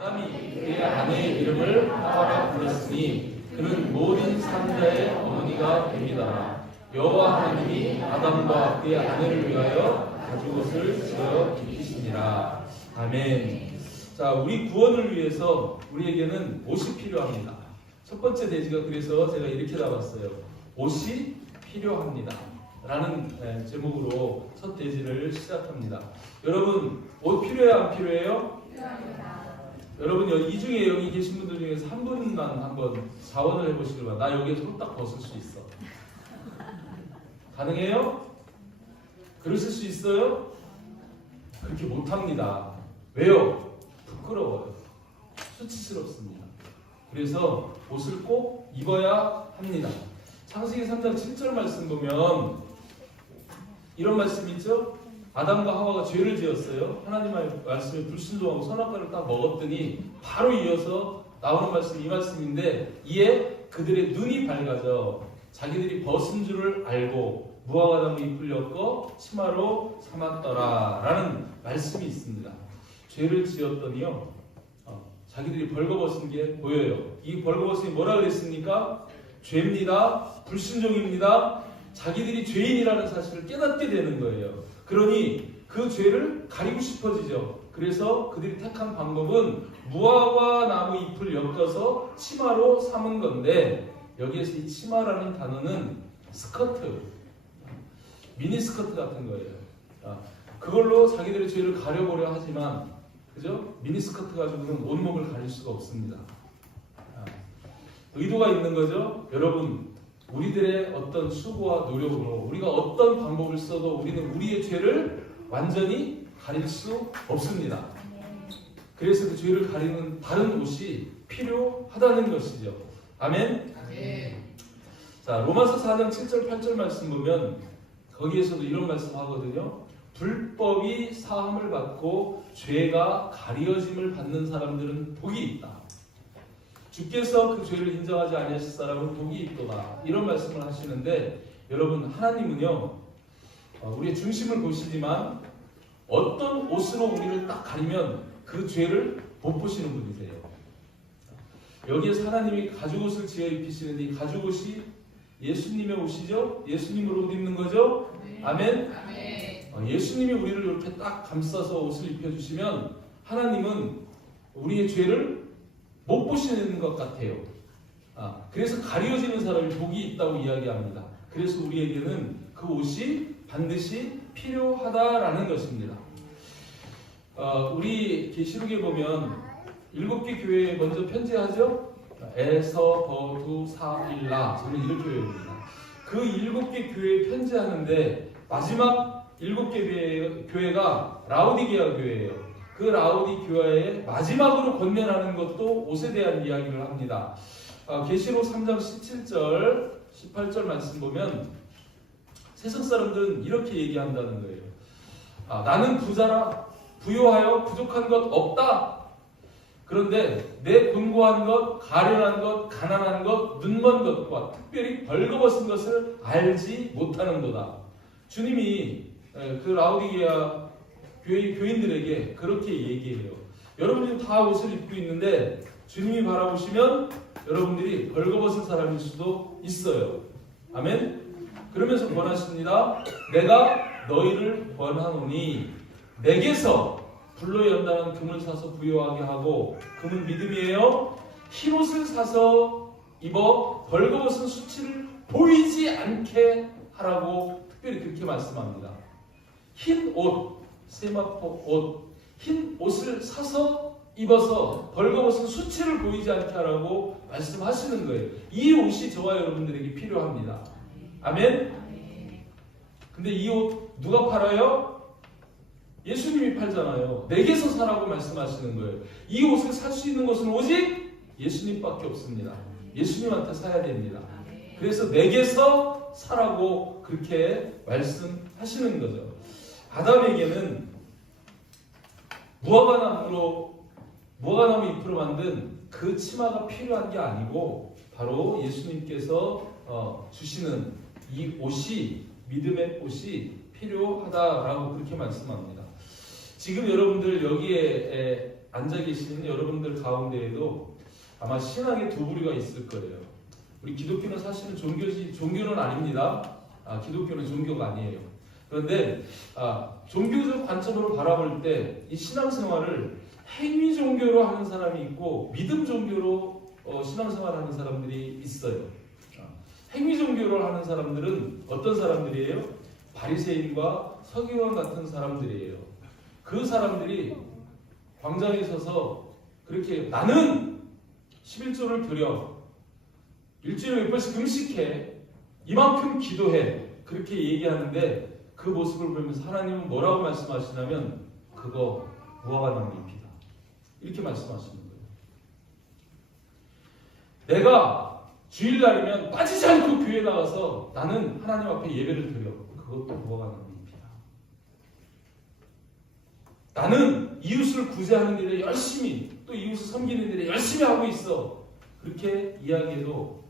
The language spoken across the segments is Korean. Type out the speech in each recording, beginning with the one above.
아담이 그의 아내의 이름을 하와라 불렀으니 그는 모든 산자의 어머니가 됩니다. 여호와 하나님이 아담과 그의 아내를 위하여 가죽옷을 지어 입히시니라. 아멘. 자, 우리 구원을 위해서 우리에게는 옷이 필요합니다. 첫 번째 대지가 그래서 제가 이렇게 나왔어요. 옷이 필요합니다. 라는 제목으로 첫 대지를 시작합니다. 여러분, 옷 필요해요? 안 필요해요? 필요합니다. 여러분, 이 중에 여기 계신 분들 중에서 한 분만 한번 자원을 해보시길 바랍니다. 나 여기에 손 딱 벗을 수 있어. 가능해요? 그러실 수 있어요? 그렇게 못합니다. 왜요? 부끄러워요. 수치스럽습니다. 그래서 옷을 꼭 입어야 합니다. 창세기 3장 7절 말씀 보면 이런 말씀이 있죠? 아담과 하와가 죄를 지었어요. 하나님의 말씀에 불순종하고 선악과를 딱 먹었더니 바로 이어서 나오는 말씀이 이 말씀인데 이에 그들의 눈이 밝아져 자기들이 벗은 줄을 알고 무화과 나무 잎을 엮어 치마로 삼았더라 라는 말씀이 있습니다. 죄를 지었더니요 자기들이 벌거벗은 게 보여요. 이 벌거벗음이 뭐라 그랬습니까? 죄입니다. 불순종입니다. 자기들이 죄인이라는 사실을 깨닫게 되는 거예요. 그러니 그 죄를 가리고 싶어지죠. 그래서 그들이 택한 방법은 무화과 나무 잎을 엮어서 치마로 삼은 건데 여기에서 이 치마라는 단어는 스커트, 미니스커트 같은 거예요. 그걸로 자기들의 죄를 가려보려 하지만 그죠? 미니스커트 가지고는 온몸을 가릴 수가 없습니다. 의도가 있는 거죠. 여러분, 우리들의 어떤 수고와 노력으로 우리가 어떤 방법을 써도 우리는 우리의 죄를 완전히 가릴 수 없습니다. 그래서 그 죄를 가리는 다른 옷이 필요하다는 것이죠. 아멘? 자, 로마서 4장 7절 8절 말씀 보면 거기에서도 이런 말씀 하거든요. 불법이 사함을 받고 죄가 가려짐을 받는 사람들은 복이 있다. 주께서 그 죄를 인정하지 아니하실 사람은 복이 있도다. 이런 말씀을 하시는데 여러분, 하나님은요 우리의 중심을 보시지만 어떤 옷으로 우리를 딱 가리면 그 죄를 못 보시는 분이세요. 여기에서 하나님이 가죽옷을 지어 입히시는데 이 가죽옷이 예수님의 옷이죠? 예수님으로 옷 입는 거죠? 아멘? 예수님이 우리를 이렇게 딱 감싸서 옷을 입혀주시면 하나님은 우리의 죄를 못 보시는 것 같아요. 그래서 가려지는 사람이 복이 있다고 이야기합니다. 그래서 우리에게는 그 옷이 반드시 필요하다라는 것입니다. 우리 계시록에 보면 7개 교회에 먼저 편지하죠. 에서, 버두, 사일라 저는 이렇게 외웁니다. 그 7개 교회에 편지하는데 마지막 7개 교회가 라오디게아 교회예요. 그 라오디 교회에 마지막으로 권면하는 것도 옷에 대한 이야기를 합니다. 계시록 3장 17절 18절 말씀 보면 세상 사람들은 이렇게 얘기한다는 거예요. 나는 부자라 부요하여 부족한 것 없다. 그런데 내 곤고한 것, 가련한 것, 가난한 것, 눈먼 것과 특별히 벌거벗은 것을 알지 못하는도다. 주님이 그 라오디게아 교인들에게 그렇게 얘기해요. 여러분들이 다 옷을 입고 있는데 주님이 바라보시면 여러분들이 벌거벗은 사람일 수도 있어요. 아멘? 그러면서 권하십니다. 내가 너희를 권하노니 내게서 불로 연단한 금을 사서 부요하게 하고, 금은 믿음이에요. 흰옷을 사서 입어 벌거벗은 수치를 보이지 않게 하라고 특별히 그렇게 말씀합니다. 흰 옷, 세마포 옷, 흰 옷을 사서 입어서 벌거벗은 수치를 보이지 않게 하라고 말씀하시는 거예요. 이 옷이 저와 여러분들에게 필요합니다. 아멘? 근데 이 옷 누가 팔아요? 예수님이 팔잖아요. 내게서 사라고 말씀하시는 거예요. 이 옷을 살 수 있는 것은 오직 예수님밖에 없습니다. 예수님한테 사야 됩니다. 그래서 내게서 사라고 그렇게 말씀하시는 거죠. 아담에게는 무화과나무 잎으로 만든 그 치마가 필요한 게 아니고 바로 예수님께서 주시는 이 옷이, 믿음의 옷이 필요하다라고 그렇게 말씀합니다. 지금 여러분들 여기에 앉아 계시는 여러분들 가운데에도 아마 신앙의 두 부류가 있을 거예요. 우리 기독교는 사실은 종교는 아닙니다. 기독교는 종교가 아니에요. 그런데 종교적 관점으로 바라볼 때 이 신앙생활을 행위 종교로 하는 사람이 있고 믿음 종교로 신앙생활하는 사람들이 있어요. 행위 종교로 하는 사람들은 어떤 사람들이에요? 바리새인과 서기관 같은 사람들이에요. 그 사람들이 광장에 서서 그렇게 나는 11조를 드려, 일주일에 몇 번씩 금식해, 이만큼 기도해, 그렇게 얘기하는데 그 모습을 보면서 하나님은 뭐라고 말씀하시냐면 그거 무화과 나무 잎이다, 이렇게 말씀하시는 거예요. 내가 주일날이면 빠지지 않고 교회에 나가서 나는 하나님 앞에 예배를 드려, 그것도 무화과 나무 잎이다. 나는 이웃을 구제하는 일에 열심히, 또 이웃을 섬기는 일에 열심히 하고 있어, 그렇게 이야기해도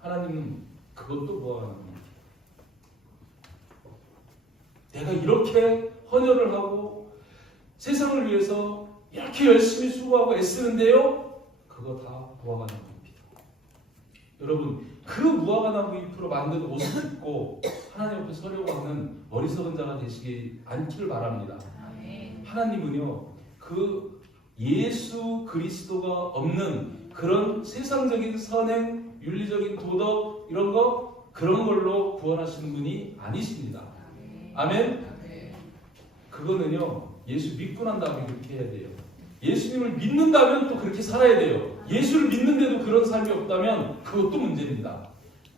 하나님은 그것도 무화과 나무 잎이다. 내가 이렇게 헌혈을 하고 세상을 위해서 이렇게 열심히 수고하고 애쓰는데요, 그거 다 무화과 나무 잎이다. 여러분, 그 무화과 나무 잎으로 만든 옷을 입고 하나님 앞에 서려고 하는 어리석은 자가 되시지 않기를 바랍니다. 하나님은요, 그 예수 그리스도가 없는 그런 세상적인 선행, 윤리적인 도덕 이런 거, 그런 걸로 구원하시는 분이 아니십니다. 아멘? 그거는요, 예수 믿고 난 다음에 그렇게 해야 돼요. 예수님을 믿는다면 또 그렇게 살아야 돼요. 예수를 믿는데도 그런 삶이 없다면 그것도 문제입니다.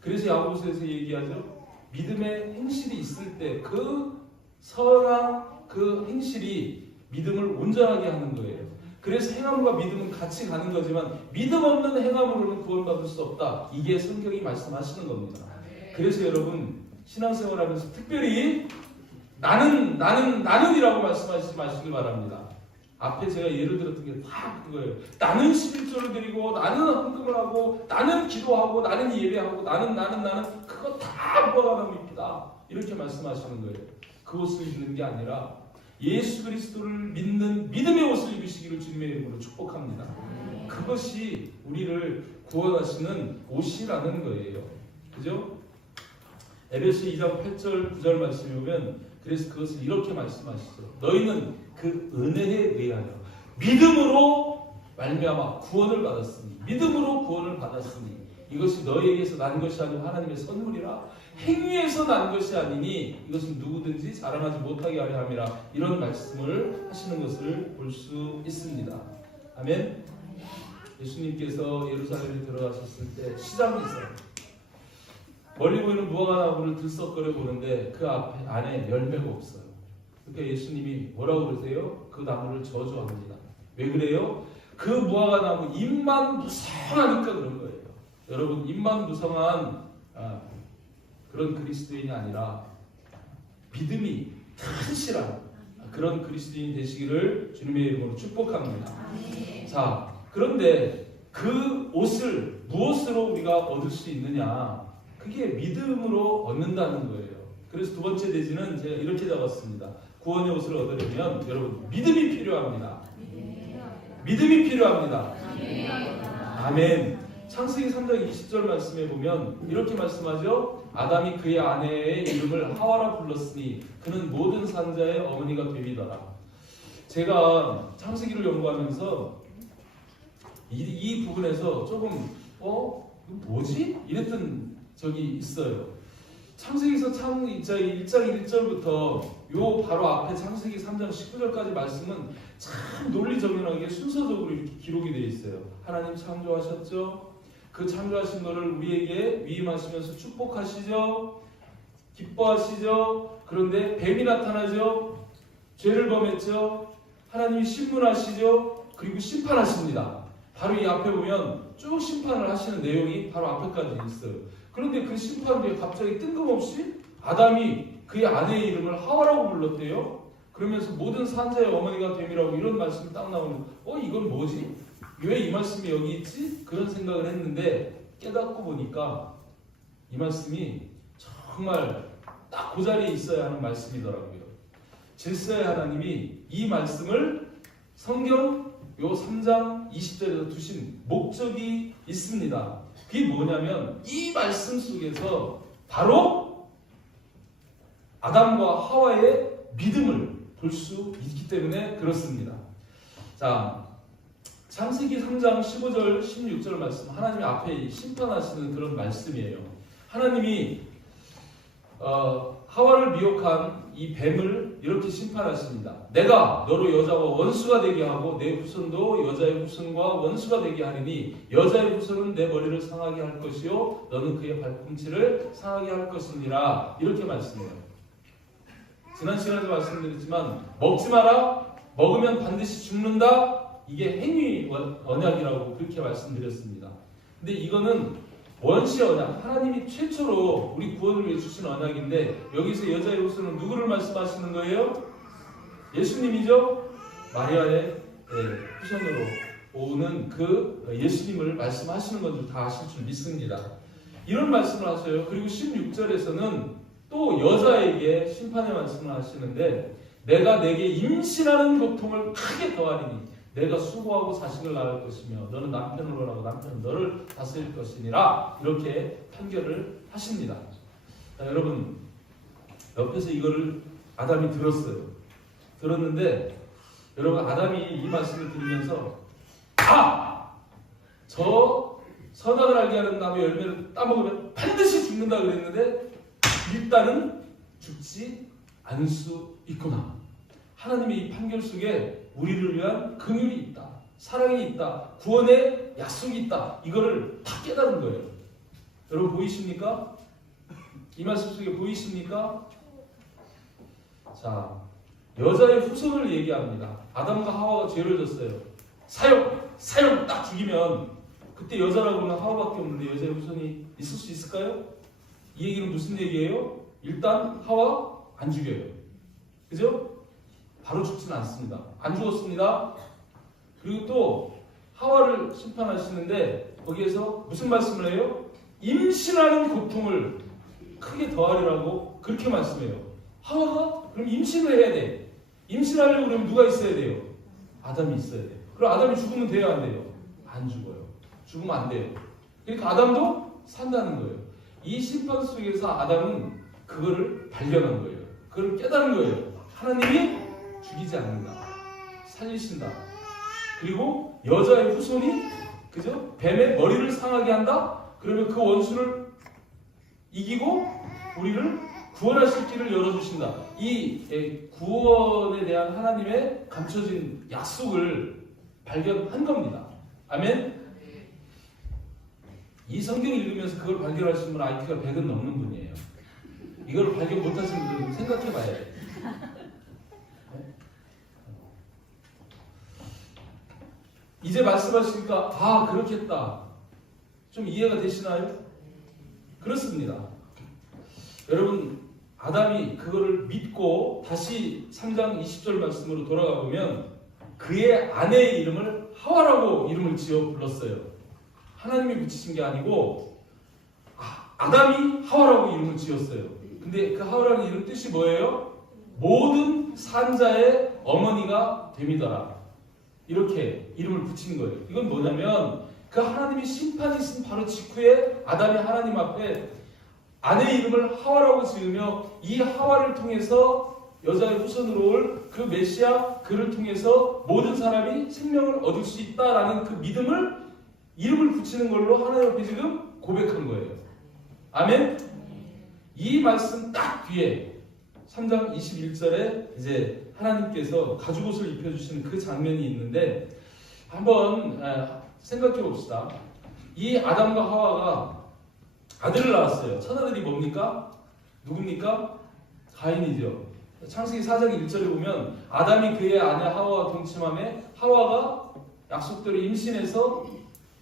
그래서 야고보서에서 얘기하죠. 믿음의 행실이 있을 때 그 선한 그 행실이 믿음을 온전하게 하는 거예요. 그래서 행함과 믿음은 같이 가는 거지만 믿음 없는 행함으로는 구원받을 수 없다. 이게 성경이 말씀하시는 겁니다. 그래서 여러분, 신앙생활하면서 특별히 나는이라고 말씀하시지 마시길 바랍니다. 앞에 제가 예를 들었던 게 다 그거예요. 나는 11조를 드리고, 나는 헌금을 하고, 나는 기도하고, 나는 예배하고, 나는 그거 다 무화과 나무 잎이다, 이렇게 말씀하시는 거예요. 그 옷을 입는 게 아니라 예수 그리스도를 믿는 믿음의 옷을 입으시기를 주님의 이름으로 축복합니다. 그것이 우리를 구원하시는 옷이라는 거예요. 그죠? 에베소 2장 8절 9절 말씀에 보면 그래서 그것을 이렇게 말씀하시죠. 너희는 그 은혜에 의하여 믿음으로 말미암아 구원을 받았으니, 믿음으로 구원을 받았으니 이것이 너희에게서 난 것이 아니고 하나님의 선물이라, 행위에서 난 것이 아니니 이것은 누구든지 자랑하지 못하게 하려 함이라, 이런 말씀을 하시는 것을 볼 수 있습니다. 아멘. 예수님께서 예루살렘에 들어가셨을 때 시장이 있어요. 멀리 보이는 무화과 나무를 들썩거려 보는데 그 앞에 안에 열매가 없어요. 그러니까 예수님이 뭐라고 그러세요? 그 나무를 저주합니다. 왜 그래요? 그 무화과 나무 잎만 무성하니까 그런 거예요. 여러분, 잎만 무성한 그런 그리스도인이 아니라 믿음이 튼실한 그런 그리스도인이 되시기를 주님의 이름으로 축복합니다. 자, 그런데 그 옷을 무엇으로 우리가 얻을 수 있느냐? 그게 믿음으로 얻는다는 거예요. 그래서 두 번째 대지는 제가 이렇게 잡았습니다. 구원의 옷을 얻으려면 여러분, 믿음이 필요합니다. 믿음이 필요합니다. 아멘. 창세기 3장 20절 말씀에 보면 이렇게 말씀하죠. 아담이 그의 아내의 이름을 하와라 불렀으니 그는 모든 산자의 어머니가 됨이더라. 제가 창세기를 연구하면서 이 부분에서 조금 뭐지? 이랬던 적이 있어요. 창세기서 1장 1절부터 요 바로 앞에 창세기 3장 19절까지 말씀은 참 논리정연하게 순서적으로 이렇게 기록이 되어 있어요. 하나님 창조하셨죠. 그 창조하신 것을 우리에게 위임하시면서 축복하시죠. 기뻐하시죠. 그런데 뱀이 나타나죠. 죄를 범했죠. 하나님이 신문하시죠. 그리고 심판하십니다. 바로 이 앞에 보면 쭉 심판을 하시는 내용이 바로 앞에까지 있어요. 그런데 그 심판 뒤에 갑자기 뜬금없이 아담이 그의 아내의 이름을 하와라고 불렀대요. 그러면서 모든 산자의 어머니가 됨이라고 이런 말씀이 딱 나오는, 이건 뭐지? 왜 이 말씀이 여기 있지? 그런 생각을 했는데 깨닫고 보니까 이 말씀이 정말 딱 그 자리에 있어야 하는 말씀이더라고요. 질서의 하나님이 이 말씀을 성경 요 3장 20절에서 두신 목적이 있습니다. 그게 뭐냐면 이 말씀 속에서 바로 아담과 하와의 믿음을 볼 수 있기 때문에 그렇습니다. 자, 창세기 3장 15절 16절 말씀, 하나님이 앞에 심판하시는 그런 말씀이에요. 하나님이 하와를 미혹한 이 뱀을 이렇게 심판하십니다. 내가 너로 여자와 원수가 되게 하고 내 후손도 여자의 후손과 원수가 되게 하리니 여자의 후손은 내 머리를 상하게 할 것이요 너는 그의 발꿈치를 상하게 할 것이니라. 이렇게 말씀해요. 지난 시간에도 말씀드렸지만 먹지 마라, 먹으면 반드시 죽는다, 이게 행위 언약이라고 그렇게 말씀드렸습니다. 근데 이거는 원시 언약, 하나님이 최초로 우리 구원을 위해 주신 언약인데 여기서 여자의 후손은 누구를 말씀하시는 거예요? 예수님이죠? 마리아의 후손으로 오는 그 예수님을 말씀하시는 건 다 아실 줄 믿습니다. 이런 말씀을 하셔요. 그리고 16절에서는 또 여자에게 심판의 말씀을 하시는데 내가 내게 임신하는 고통을 크게 더하리니 내가 수고하고 자식을 낳을 것이며 너는 남편으로 하고 남편은 너를 다스릴 것이니라. 이렇게 판결을 하십니다. 자, 여러분 옆에서 이거를 아담이 들었어요. 들었는데 여러분 아담이 이 말씀을 들으면서 저 선악을 알게 하는 나무의 열매를 따먹으면 반드시 죽는다 그랬는데 일단은 죽지 않을 수 있구나. 하나님의 이 판결 속에 우리를 위한 긍휼이 있다, 사랑이 있다, 구원의 약속이 있다. 이거를 다 깨달은 거예요. 여러분 보이십니까? 이 말씀 속에 보이십니까? 자, 여자의 후손을 얘기합니다. 아담과 하와가 죄를 졌어요. 사형 딱 죽이면 그때 여자라고는 하와밖에 없는데 여자의 후손이 있을 수 있을까요? 이 얘기는 무슨 얘기예요? 일단 하와 안 죽여요. 그죠? 바로 죽지는 않습니다. 안 죽었습니다. 그리고 또 하와를 심판하시는데 거기에서 무슨 말씀을 해요? 임신하는 고통을 크게 더하리라고 그렇게 말씀해요. 하와가 그럼 임신을 해야 돼. 임신하려고 그러면 누가 있어야 돼요? 아담이 있어야 돼요. 그럼 아담이 죽으면 돼요, 안 돼요? 안 죽어요. 죽으면 안 돼요. 그러니까 아담도 산다는 거예요. 이 심판 속에서 아담은 그거를 발견한 거예요. 그걸 깨달은 거예요. 하나님이 죽이지 않는다, 살리신다. 그리고 여자의 후손이 그죠? 뱀의 머리를 상하게 한다. 그러면 그 원수를 이기고 우리를 구원하실 길을 열어주신다. 이 구원에 대한 하나님의 감춰진 약속을 발견한 겁니다. 아멘. 이 성경 읽으면서 그걸 발견하신 분은 IQ가 100은 넘는 분이에요. 이걸 발견 못하신 분들은 생각해봐야 돼요. 이제 말씀하시니까 그렇겠다. 좀 이해가 되시나요? 그렇습니다. 여러분 아담이 그거를 믿고 다시 3장 20절 말씀으로 돌아가 보면 그의 아내의 이름을 하와라고 이름을 지어 불렀어요. 하나님이 붙이신 게 아니고 아담이 하와라고 이름을 지었어요. 근데 그 하와라는 이름 뜻이 뭐예요? 모든 산자의 어머니가 됨이더라. 이렇게 이름을 붙이는 거예요. 이건 뭐냐면 그 하나님이 심판이 있은 바로 직후에 아담이 하나님 앞에 아내의 이름을 하와라고 지으며 이 하와를 통해서 여자의 후손으로 올 그 메시아 그를 통해서 모든 사람이 생명을 얻을 수 있다라는 그 믿음을 이름을 붙이는 걸로 하나님 앞에 지금 고백한 거예요. 아멘. 이 말씀 딱 뒤에 3장 21절에 이제 하나님께서 가죽옷을 입혀주시는 그 장면이 있는데 한번 생각해 봅시다. 이 아담과 하와가 아들을 낳았어요. 첫 아들이 뭡니까? 누굽니까? 가인이죠. 창세기 4장 1절에 보면 아담이 그의 아내 하와와 동침함에 하와가 약속대로 임신해서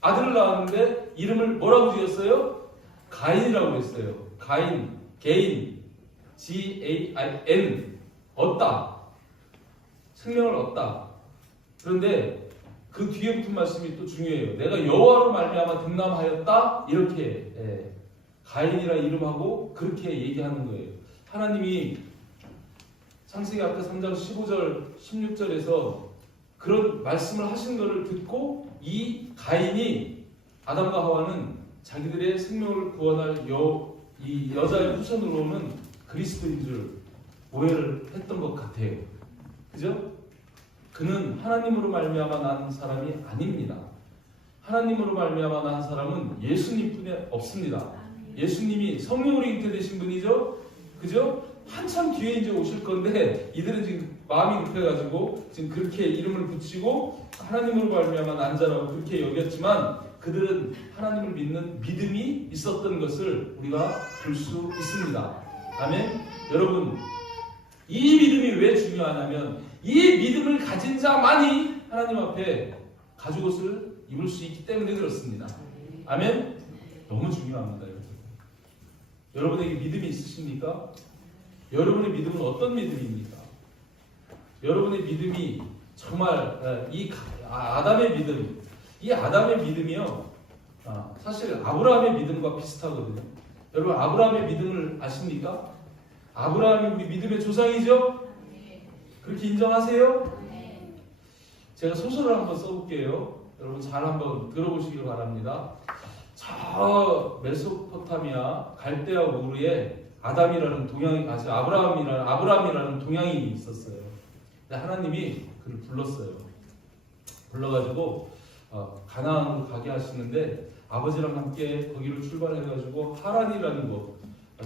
아들을 낳았는데 이름을 뭐라고 지었어요? 가인이라고 했어요. 가인, 개인, G-A-I-N, 얻다, 생명을 얻다. 그런데 그 뒤에 붙은 말씀이 또 중요해요. 내가 여호와로 말미암아 득남하였다. 이렇게 가인이라 이름하고 그렇게 얘기하는 거예요. 하나님이 창세기 앞에 3장 15절 16절에서 그런 말씀을 하신 것을 듣고 이 가인이 아담과 하와는 자기들의 생명을 구원할 이 여자의 후손으로는 그리스도인 줄 오해를 했던 것 같아요. 그죠? 그는 하나님으로 말미암아 난 사람이 아닙니다. 하나님으로 말미암아 난 사람은 예수님뿐이 없습니다. 예수님이 성령으로 잉태되신 분이죠. 그죠? 한참 뒤에 이제 오실 건데 이들은 지금 마음이 급해가지고 지금 그렇게 이름을 붙이고 하나님으로 말미암아 난 자라고 그렇게 여겼지만 그들은 하나님을 믿는 믿음이 있었던 것을 우리가 볼 수 있습니다. 아멘. 여러분, 이 믿음이 왜 중요하냐면 이 믿음을 가진 자만이 하나님 앞에 가죽옷을 입을 수 있기 때문에 그렇습니다. 아멘. 너무 중요합니다. 여러분에게 믿음이 있으십니까? 여러분의 믿음은 어떤 믿음입니까? 여러분의 믿음이 정말 이 아담의 믿음, 이 아담의 믿음이요, 사실 아브라함의 믿음과 비슷하거든요. 여러분, 아브라함의 믿음을 아십니까? 아브라함이 우리 믿음의 조상이죠? 그렇게 인정하세요? 제가 소설을 한번 써볼게요. 여러분 잘 한번 들어보시길 바랍니다. 저 메소포타미아 갈대아 우르에 아담이라는 아브라함이라는 동양인이 있었어요. 근데 하나님이 그를 불렀어요. 불러가지고 가나안으로 가게 하시는데 아버지랑 함께 거기를 출발해가지고 하란이라는 곳,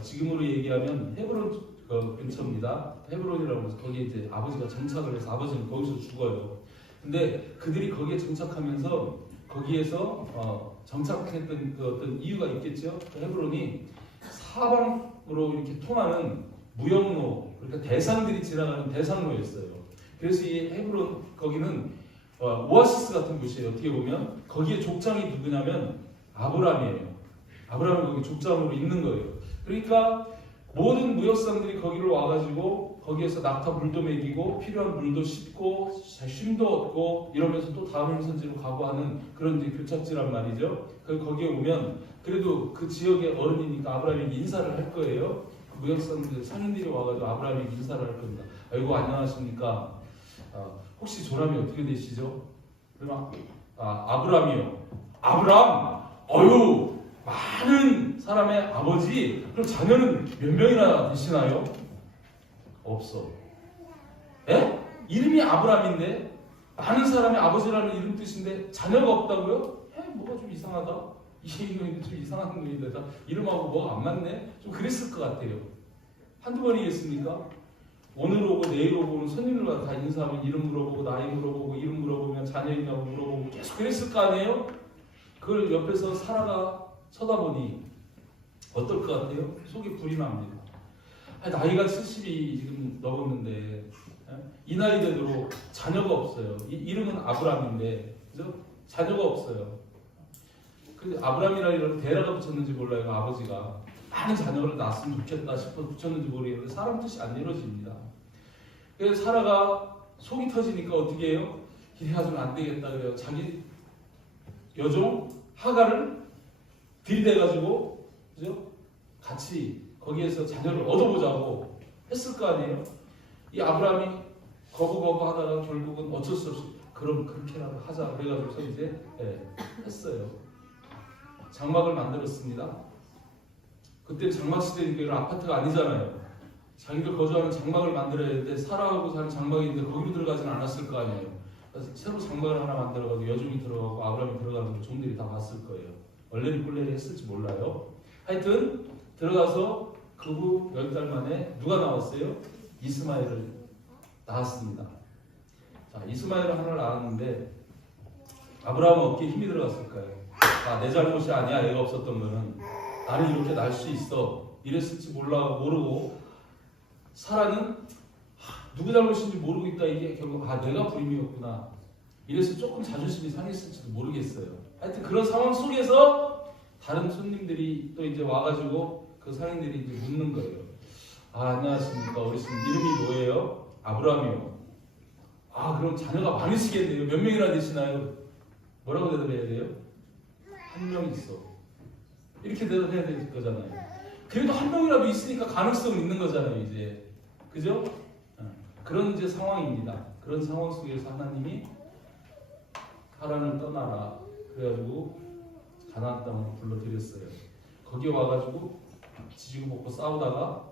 지금으로 얘기하면 헤브론 근처입니다. 헤브론이라고 해서 거기에 이제 아버지가 정착을 해서 아버지는 거기서 죽어요. 근데 그들이 거기에 정착하면서 거기에서 정착했던 그 어떤 이유가 있겠죠. 그 헤브론이 사방으로 이렇게 통하는 무역로, 그러니까 대상들이 지나가는 대상로였어요. 그래서 이 헤브론 거기는 오아시스 같은 곳이에요. 어떻게 보면 거기에 족장이 누구냐면 아브라함이에요. 아브라함이 거기 족장으로 있는 거예요. 그러니까 모든 무역상들이 거기로 와가지고 거기에서 낙타 물도 먹이고 필요한 물도 씻고 쉼도 얻고 이러면서 또 다음 행선지로 가고 하는 그런 이제 교착지란 말이죠. 거기에 오면 그래도 그 지역의 어른이니까 아브라함이 인사를 할 거예요. 그 무역상들 상인들이 와가지고 아브라함이 인사를 할 겁니다. 아이고 안녕하십니까. 혹시 조람이 어떻게 되시죠? 그러면 아브라함이요. 아브라함. 어유 많은 사람의 아버지. 그럼 자녀는 몇 명이나 되시나요? 없어. 예? 이름이 아브라함인데 많은 사람의 아버지라는 이름 뜻인데 자녀가 없다고요? 뭐가 좀 이상하다. 이 놈이 좀 이상한 놈인데 이름하고 뭐가 안 맞네? 좀 그랬을 것 같아요. 한두 번이겠습니까? 오늘 오고 내일 오고 손님들마다 다 인사하면 이름 물어보고 나이 물어보고 이름 물어보면 자녀 있냐고 물어보고 계속 그랬을 거 아니에요? 그걸 옆에서 사라가 쳐다보니 어떨 것 같아요? 속이 불이 납니다. 나이가 70이 지금 넘었는데 이 나이 되도록 자녀가 없어요. 이름은 아브라함인데 그죠? 자녀가 없어요. 근데 아브라함이라는 데라가 붙였는지 몰라요. 아버지가 많은 자녀를 낳았으면 좋겠다 싶어서 붙였는지 모르겠는데 사람 뜻이 안 이루어집니다. 그래서 사라가 속이 터지니까 어떻게 해요? 이래가지고는 안 되겠다 그래요. 자기 여종 하갈을 들이대가지고 그죠? 같이 거기에서 자녀를 얻어보자고 했을 거 아니에요? 이 아브라함이 거부거부 하다가 결국은 어쩔 수 없이 그럼 그렇게라도 하자 그래가지고서 이제 했어요. 장막을 만들었습니다. 그때 장막 시대니까 이런 아파트가 아니잖아요. 자기들 거주하는 장막을 만들어야 되는데 사라하고 사는 장막이 있는데 거기로 들어가지는 않았을 거 아니에요. 그래서 새로 장막을 하나 만들어가지고 여종이 들어가고 아브라함이 들어가는 걸 종들이 다 봤을 거예요. 얼레리 꿀레리 했을지 몰라요. 하여튼 들어가서 그 후 10달 만에 누가 나왔어요? 이스마엘을 낳았습니다. 자, 이스마엘을 하나 낳았는데 아브라함은 어깨에 힘이 들어갔을까요? 내 잘못이 아니야. 애가 없었던 거는. 나는 이렇게 날 수 있어. 이랬을지 모르고 사라는 누구 잘못인지 모르고 있다. 이게 결국 내가 불임이었구나. 이래서 조금 자존심이 상했을지도 모르겠어요. 하여튼 그런 상황 속에서 다른 손님들이 또 이제 와가지고 그 상인들이 이제 묻는 거예요. 안녕하십니까. 어르신 이름이 뭐예요? 아브라함이요. 그럼 자녀가 많으시겠네요. 몇 명이나 되시나요? 뭐라고 대답해야 돼요? 한 명 있어. 이렇게 대답해야 될 거잖아요. 그래도 한 명이라도 있으니까 가능성은 있는 거잖아요, 이제. 그죠? 그런 이제 상황입니다. 그런 상황 속에서 하나님이 하란을 떠나라. 그래가지고 가나안 땅으로 불러들였어요. 거기 와가지고 지지고 볶고 싸우다가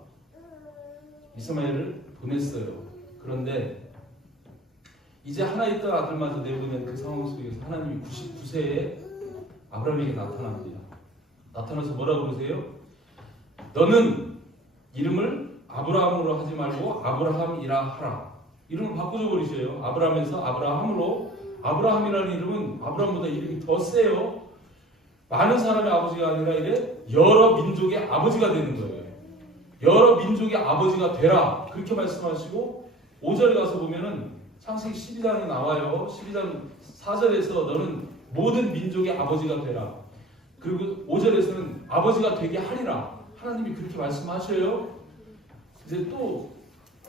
이스마엘을 보냈어요. 그런데 이제 하나 있던 아들마저 내보낸 그 상황 속에서 하나님이 99세에 아브라함에게 나타납니다. 나타나서 뭐라고 그러세요? 너는 이름을 아브라함으로 하지 말고 아브라함이라 하라. 이름을 바꾸어 버리셔요. 아브라함에서 아브라함으로. 아브라함이라는 이름은 아브라함보다 이름이 더 세요. 많은 사람의 아버지가 아니라 이래 여러 민족의 아버지가 되는 거예요. 여러 민족의 아버지가 되라. 그렇게 말씀하시고 5절에 가서 보면은 창세기 12장에 나와요. 12장 4절에서 너는 모든 민족의 아버지가 되라. 그리고 5절에서는 아버지가 되게 하리라. 하나님이 그렇게 말씀하셔요. 이제 또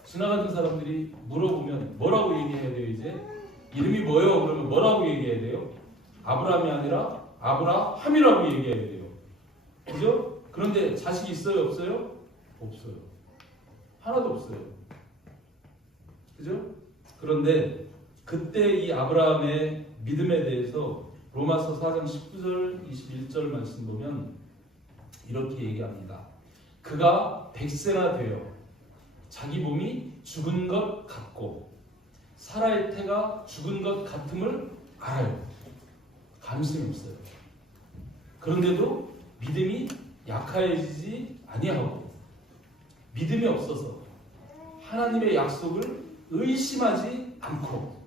지나가는 사람들이 물어보면 뭐라고 얘기해야 돼요? 이제 이름이 뭐예요? 그러면 뭐라고 얘기해야 돼요? 아브라함이 아니라 아브라함이라고 얘기해야 돼요. 그죠? 그런데 자식이 있어요? 없어요? 없어요. 하나도 없어요. 그죠? 그런데 그때 이 아브라함의 믿음에 대해서 로마서 4장 19절 21절 말씀 보면 이렇게 얘기합니다. 그가 100세나 되어 자기 몸이 죽은 것 같고 사라의 태가 죽은 것 같음을 알아요. 가능성이 없어요. 그런데도 믿음이 약해지지 아니하고 믿음이 없어서 하나님의 약속을 의심하지 않고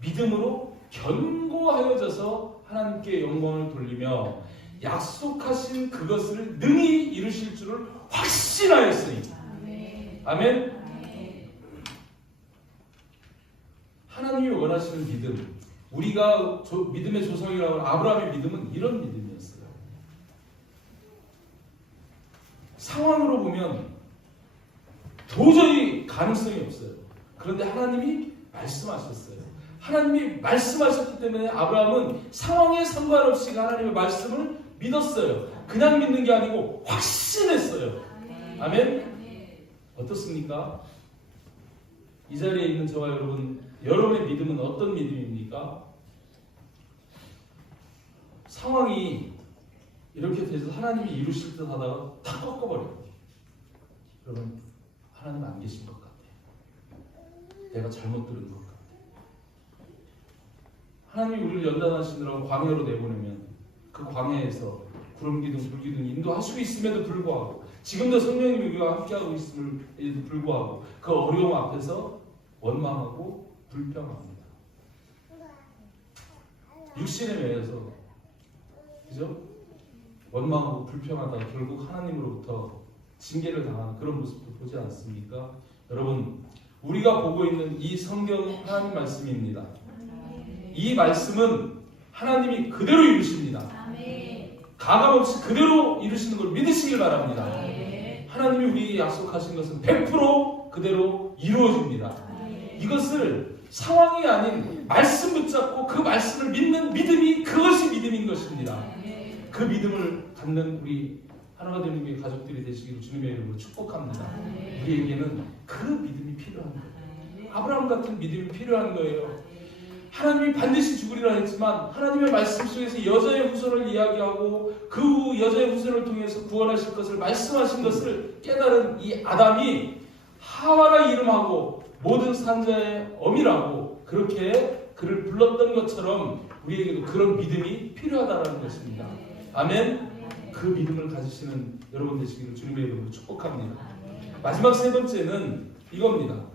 믿음으로 견고하여져서 하나님께 영광을 돌리며 약속하신 그것을 능히 이루실 줄을 확신하였으니. 아멘. 하나님이 원하시는 믿음, 우리가 믿음의 조상이라고 하는 아브라함의 믿음은 이런 믿음이었어요. 상황으로 보면 도저히 가능성이 없어요. 그런데 하나님이 말씀하셨어요. 하나님이 말씀하셨기 때문에 아브라함은 상황에 상관없이 하나님의 말씀을 믿었어요. 그냥 믿는 게 아니고 확신했어요. 아멘? 어떻습니까? 이 자리에 있는 저와 여러분의 믿음은 어떤 믿음입니까? 상황이 이렇게 돼서 하나님이 이루실 듯 하다가 다 꺾어버려요. 여러분, 하나님 안 계신 것 같아요. 내가 잘못 들은 것 같아요. 하나님이 우리를 연단하시느라고 광야로 내보내면 그 광야에서 구름기둥, 불기둥 인도하시고 있음에도 불구하고 지금도 성령님이 우리와 함께하고 있음에도 불구하고 그 어려움 앞에서 원망하고 불평합니다. 육신에 매여서 그죠? 원망하고 불평하다가 결국 하나님으로부터 징계를 당하는 그런 모습도 보지 않습니까? 여러분, 우리가 보고 있는 이 성경 하나님 말씀입니다. 이 말씀은 하나님이 그대로 이루십니다. 가감없이 그대로 이루시는 걸 믿으시길 바랍니다. 하나님이 우리에게 약속하신 것은 100% 그대로 이루어집니다. 이것을 상황이 아닌 말씀 붙잡고 그 말씀을 믿는 믿음이 그것이 믿음인 것입니다. 그 믿음을 갖는 우리 하나가 되는 우리 가족들이 되시기를 주님의 이름으로 축복합니다. 우리에게는 그 믿음이 필요한 거예요. 아브라함 같은 믿음이 필요한 거예요. 하나님이 반드시 죽으리라 했지만 하나님의 말씀 속에서 여자의 후손을 이야기하고 그 여자의 후손을 통해서 구원하실 것을 말씀하신 것을 깨달은 이 아담이 하와라 이름하고 모든 산자의 어미라고 그렇게 그를 불렀던 것처럼 우리에게도 그런 믿음이 필요하다는 것입니다. 아멘. 그 믿음을 가지시는 여러분 되시기를 주님의 이름으로 축복합니다. 마지막 세 번째는 이겁니다.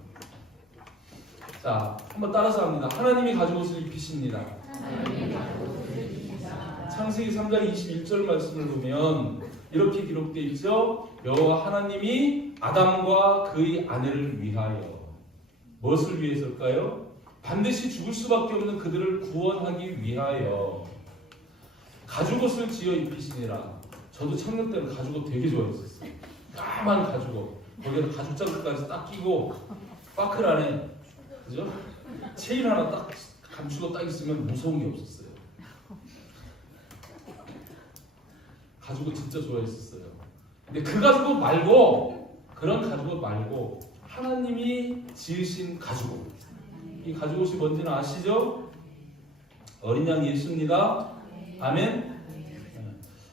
자, 한번 따라서 합니다. 하나님이 가죽 옷을 입히십니다. 창세기 3장 21절 말씀을 보면 이렇게 기록되어 있죠. 여호와 하나님이 아담과 그의 아내를 위하여 무엇을 위해서일까요? 반드시 죽을 수밖에 없는 그들을 구원하기 위하여 가죽 옷을 지어 입히시니라. 저도 청년 때는 가죽 옷 되게 좋아했었어요. 까만 가죽 옷. 거기에 가죽 자켓까지 딱 끼고 바클 안에 그죠? 체인 하나 딱 감추고 딱 있으면 무서운 게 없었어요. 가죽옷 진짜 좋아했었어요. 근데 그 가죽옷 말고 그런 가죽옷 말고 하나님이 지으신 가죽옷. 이 가죽옷이 뭔지는 아시죠? 어린 양 예수입니다. 아멘.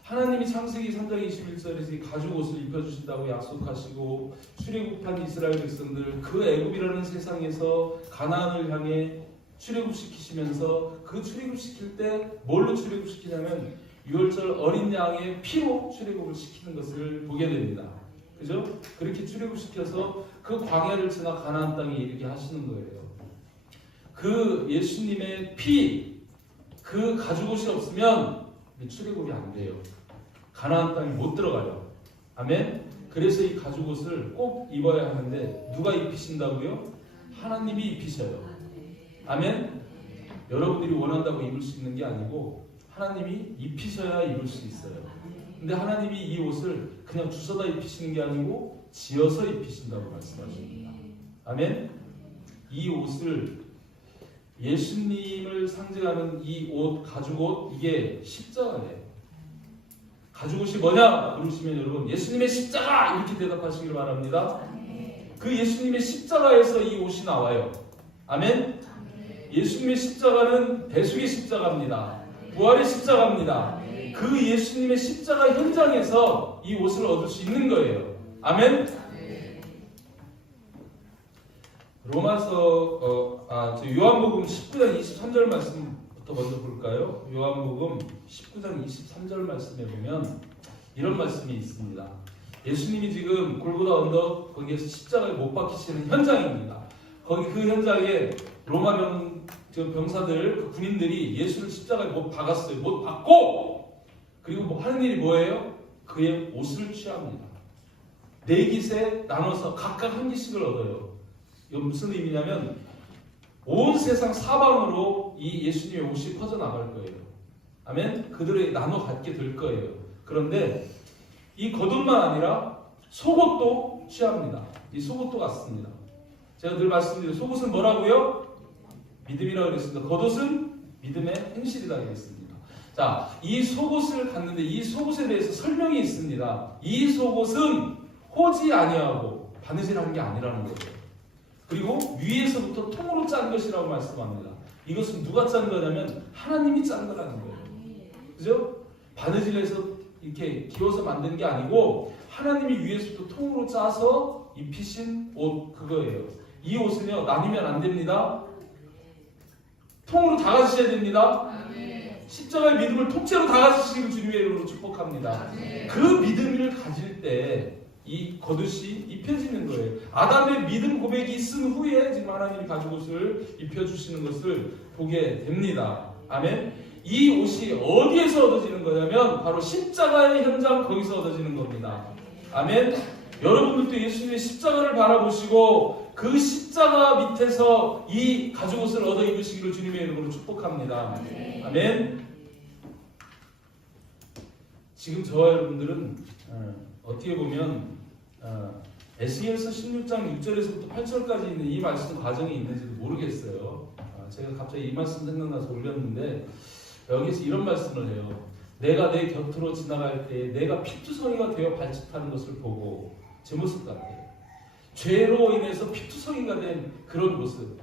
하나님이 창세기 3장 21절에서 가죽 옷을 입혀주신다고 약속하시고 출애굽한 이스라엘 백성들 그 애굽이라는 세상에서 가나안을 향해 출애굽시키시면서 그 출애굽시킬 때 뭘로 출애굽시키냐면 유월절 어린 양의 피로 출애굽을 시키는 것을 보게 됩니다. 그죠? 그렇게 출애굽시켜서 그 광야를 지나 가나안 땅에 이르게 하시는 거예요. 그 예수님의 피, 그 가죽 옷이 없으면 출애굽이 안 돼요. 가나안 땅에 못 들어가요. 아멘. 그래서 이 가죽 옷을 꼭 입어야 하는데 누가 입히신다고요? 하나님이 입히셔요. 아멘. 여러분들이 원한다고 입을 수 있는 게 아니고 하나님이 입히셔야 입을 수 있어요. 근데 하나님이 이 옷을 그냥 주워다 입히시는 게 아니고 지어서 입히신다고 말씀하십니다. 아멘. 이 옷을 예수님을 상징하는 이 옷, 가죽 옷, 이게 십자가예요. 가죽 옷이 뭐냐? 물으시면 여러분 예수님의 십자가! 이렇게 대답하시길 바랍니다. 그 예수님의 십자가에서 이 옷이 나와요. 아멘. 예수님의 십자가는 대속의 십자가입니다. 부활의 십자가입니다. 그 예수님의 십자가 현장에서 이 옷을 얻을 수 있는 거예요. 아멘. 로마서 요한복음 19장 23절 말씀부터 먼저 볼까요? 요한복음 19장 23절 말씀에 보면 이런 말씀이 있습니다. 예수님이 지금 골고다 언덕 거기에서 십자가에 못 박히시는 현장입니다. 거기 그 현장에 로마 병사들, 그 군인들이 예수를 십자가에 못 박았어요. 못 박고 그리고 하는 일이 뭐예요? 그의 옷을 취합니다. 네 깃에 나눠서 각각 한 깃씩을 얻어요. 이건 무슨 의미냐면 온 세상 사방으로 이 예수님의 옷이 퍼져나갈 거예요. 아멘? 그들이 나눠 갖게 될 거예요. 그런데 이 겉옷만 아니라 속옷도 취합니다. 이 속옷도 같습니다. 제가 늘 말씀드린 속옷은 뭐라고요? 믿음이라고 그랬습니다. 겉옷은 믿음의 행실이라고 그랬습니다. 자, 이 속옷을 갖는데 이 속옷에 대해서 설명이 있습니다. 이 속옷은 호지 아니하고 바느질한 게 아니라는 거죠. 그리고 위에서부터 통으로 짠 것이라고 말씀합니다. 이것은 누가 짠 거냐면 하나님이 짠 거라는 거예요. 그죠? 바느질해서 이렇게 기워서 만든 게 아니고 하나님이 위에서부터 통으로 짜서 입히신 옷 그거예요. 이 옷은요 나뉘면 안 됩니다. 통으로 다 가지셔야 됩니다. 십자가의 믿음을 통째로 다 가지시기를 주님의 이름으로 축복합니다. 그 믿음을 가질 때 이 겉옷이 입혀지는 거예요. 아담의 믿음 고백이 있은 후에 지금 하나님이 가죽 옷을 입혀주시는 것을 보게 됩니다. 아멘. 이 옷이 어디에서 얻어지는 거냐면 바로 십자가의 현장 거기서 얻어지는 겁니다. 아멘. 여러분들도 예수님의 십자가를 바라보시고 그 십자가 밑에서 이 가죽 옷을 얻어 입으시기를 주님의 이름으로 축복합니다. 아멘. 지금 저와 여러분들은 어떻게 보면 에스겔서 16장 6절에서부터 8절까지 있는 이 말씀 과정이 있는지도 모르겠어요. 제가 갑자기 이 말씀 생각나서 올렸는데 여기서 이런 말씀을 해요. 내가 내 곁으로 지나갈 때 내가 피투성이가 되어 발짓하는 것을 보고 제 모습 같아요. 죄로 인해서 피투성이가 된 그런 모습.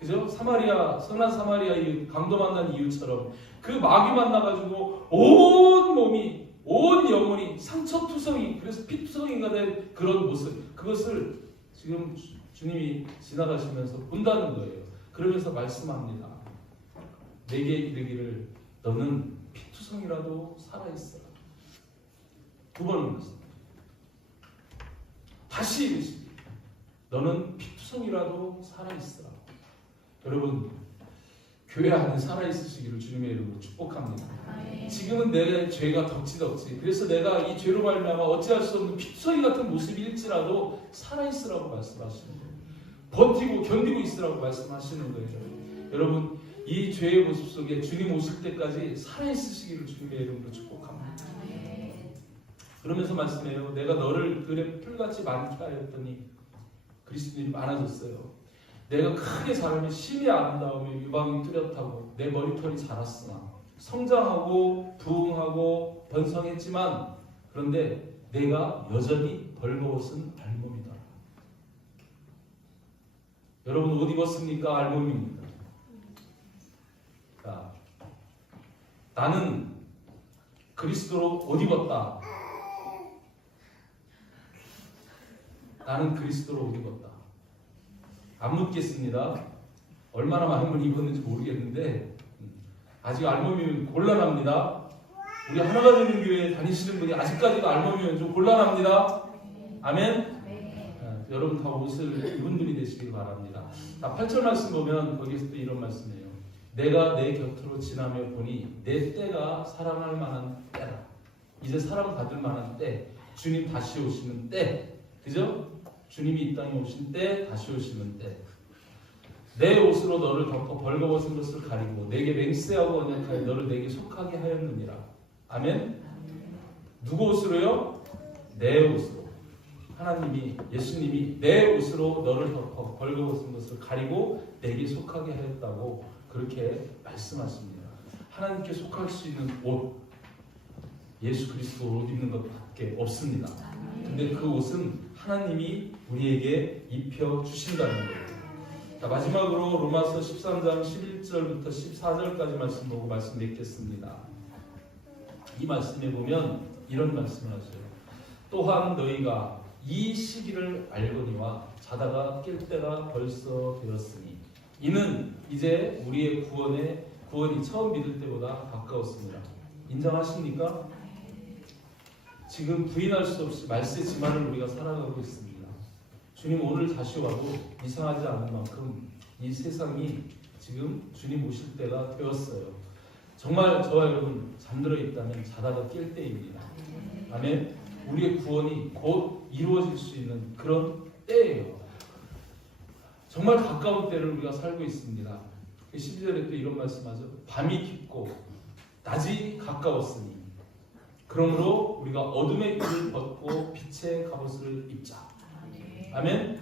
그죠? 사마리아, 선한 사마리아 이 강도 만난 이유처럼 그 마귀 만나가지고 온 몸이 온 영혼이 상처투성이 그래서 피투성이가 된 그런 모습 그것을 지금 주님이 지나가시면서 본다는 거예요. 그러면서 말씀합니다. 내게 이르기를 너는 피투성이라도 살아있어라. 두 번인 것입니다. 다시 이르시기 너는 피투성이라도 살아있어라. 여러분 교회 안에 살아있으시기를 주님의 이름으로 축복합니다. 지금은 내 죄가 덕지덕지 그래서 내가 이 죄로 말미암아 어찌할 수 없는 피투성이 같은 모습일지라도 살아있으라고 말씀하시는 거예요. 버티고 견디고 있으라고 말씀하시는 거예요. 여러분 이 죄의 모습 속에 주님 오실 때까지 살아있으시기를 주님의 이름으로 축복합니다. 그러면서 말씀해요. 내가 너를 들에 풀같이 많게 하였더니 그리스도인이 많아졌어요. 내가 크게 자라며 심히 아름다우며 유방이 뚜렷하고 내 머리털이 자랐으나 성장하고 부흥하고 번성했지만 그런데 내가 여전히 벌거벗은 알몸이다. 여러분 옷 입었습니까? 알몸입니까? 자, 나는 그리스도로 옷 입었다. 나는 그리스도로 옷 입었다. 안 묻겠습니다. 얼마나 많은 걸 입었는지 모르겠는데 아직 알몸이면 곤란합니다. 우리 하나가 되는 교회에 다니시는 분이 아직까지도 알몸이면 좀 곤란합니다. 아멘? 여러분 다 옷을 입은 분이 되시길 바랍니다. 8절 말씀 보면 거기서 또 이런 말씀이에요. 내가 내 곁으로 지나며 보니 내 때가 사랑할 만한 때라. 이제 사랑받을 만한 때, 주님 다시 오시는 때, 그죠? 주님이 이 땅에 오신 때, 다시 오시는 때. 내 옷으로 너를 덮어 벌거벗은 것을 가리고 내게 맹세하고 언약하여 너를 내게 속하게 하였느니라. 아멘? 누구 옷으로요? 내 옷으로. 하나님이, 예수님이 내 옷으로 너를 덮어 벌거벗은 것을 가리고 내게 속하게 하였다고 그렇게 말씀하십니다. 하나님께 속할 수 있는 옷, 예수 그리스도 옷 입는 것밖에 없습니다. 근데 그 옷은 하나님이 우리에게 입혀주신다는 거예요. 자, 마지막으로 로마서 13장 11절부터 14절까지 말씀 보고 말씀 맺겠습니다. 이 말씀에 보면 이런 말씀을 하세요. 또한 너희가 이 시기를 알거니와 자다가 깰 때가 벌써 되었으니 이는 이제 우리의 구원이 처음 믿을 때보다 가까웠습니다. 인정하십니까? 지금 부인할 수 없이 말세 지만을 우리가 살아가고 있습니다. 주님 오늘 다시 와도 이상하지 않은 만큼 이 세상이 지금 주님 오실 때가 되었어요. 정말 저와 여러분 잠들어 있다면 자다가 깰 때입니다. 아멘. 우리의 구원이 곧 이루어질 수 있는 그런 때예요. 정말 가까운 때를 우리가 살고 있습니다. 12절에 또 이런 말씀하죠. 밤이 깊고 낮이 가까웠으니 그러므로 우리가 어둠의 띠를 벗고 빛의 갑옷을 입자. 아멘.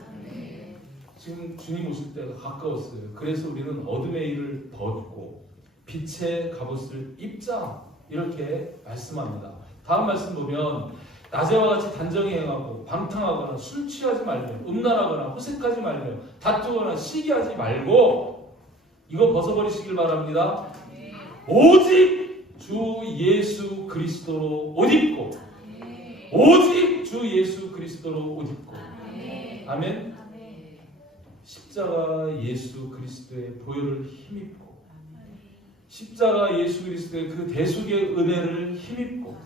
지금 주님 오실 때가 가까웠어요. 그래서 우리는 어둠의 일을 벗고 빛의 갑옷을 입자. 이렇게 말씀합니다. 다음 말씀 보면 낮에와 같이 단정히 행하고 방탕하거나 술 취하지 말며 음란하거나 호색하지 말며 다투거나 시기하지 말고 이거 벗어버리시길 바랍니다. 오직 주 예수 그리스도로 옷 입고 오직 주 예수 그리스도로 옷 입고 아멘. 십자가 예수 그리스도의 보혈을 힘입고 십자가 예수 그리스도의 그 대속의 은혜를 힘입고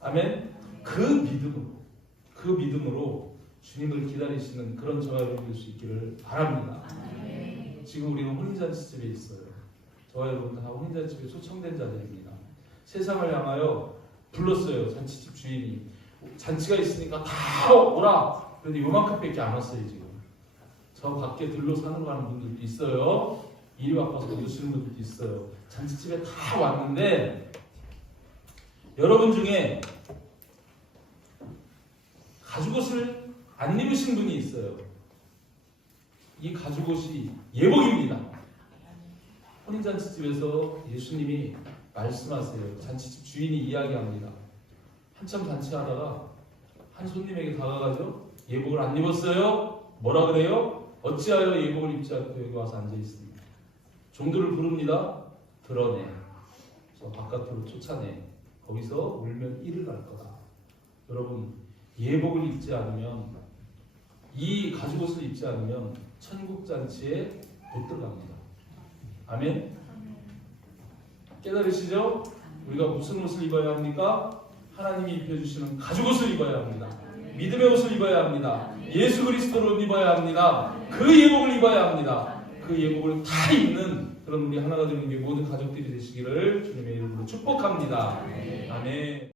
아멘. 그 믿음으로 주님을 기다리시는 그런 저와 여러분 될 수 있기를 바랍니다. 지금 우리는 혼인잔치집에 있어요. 저와 여러분 다 혼인잔치집에 초청된 자들입니다. 세상을 향하여 불렀어요. 잔치집 주인이. 잔치가 있으니까 다 오라. 그런데 요만큼밖에 안 왔어요. 지금. 저 밖에 들로 사는 거 하는 분들도 있어요. 일이 바빠서 못 오시는 분들도 있어요. 잔치집에 다 왔는데 여러분 중에 가죽옷을 안 입으신 분이 있어요. 이 가죽옷이 예복입니다. 혼인잔치집에서 예수님이 말씀하세요. 잔치집 주인이 이야기합니다. 한참 잔치하다가 한 손님에게 다가가죠. 예복을 안 입었어요? 뭐라 그래요? 어찌하여 예복을 입지 않고 여기 와서 앉아있습니다. 종들을 부릅니다. 드러내. 저 바깥으로 쫓아내. 거기서 울면 이를 갈 거다. 여러분 예복을 입지 않으면 이 가죽옷을 입지 않으면 천국잔치에 못 들어갑니다. 아멘. 깨달으시죠? 우리가 무슨 옷을 입어야 합니까? 하나님이 입혀주시는 가죽옷을 입어야 합니다. 믿음의 옷을 입어야 합니다. 예수 그리스도를 입어야 합니다. 그 예복을 입어야 합니다. 그 예복을 다 입는 그런 우리 하나가 되는 게 모든 가족들이 되시기를 주님의 이름으로 축복합니다. 아멘.